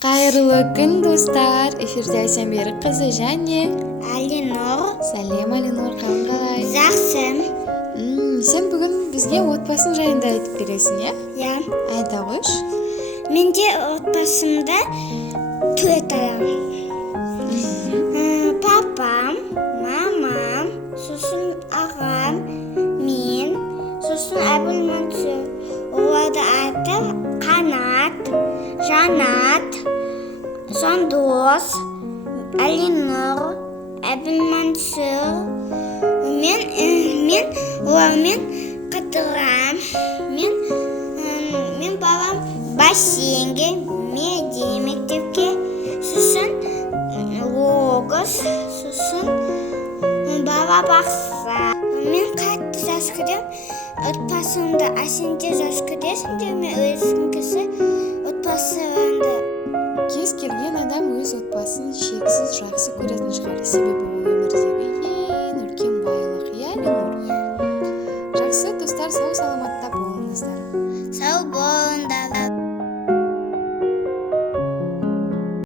Қайырлы күн, достар. Эфирде Айсен Берік қызы және Алинор. Сәлем, Алинор, қалың қалай? Жақсы. Сен бүгін бізге отбасың жайында айтып бересің, иә? Иә. Айта қойшы. Менде отбасымда 4 адам. Папам, мамам, сосын ағам, мен, сосын Әбілмансұр. Оларды аты Қанат, Жанат, Жандос, Алинор, Әбілмансұр. Мен олармен қыдырам. Мен барам бассейнге, медиа мектепке, сосын логос, сосын балабақша. Мен қатты жас көрем. Отбасымда Асенде жас көресіңдер ме? Өзіңкісі отбасыларында. Кез келген адам өз отбасын шексіз жақсы көретін шығар. Себебі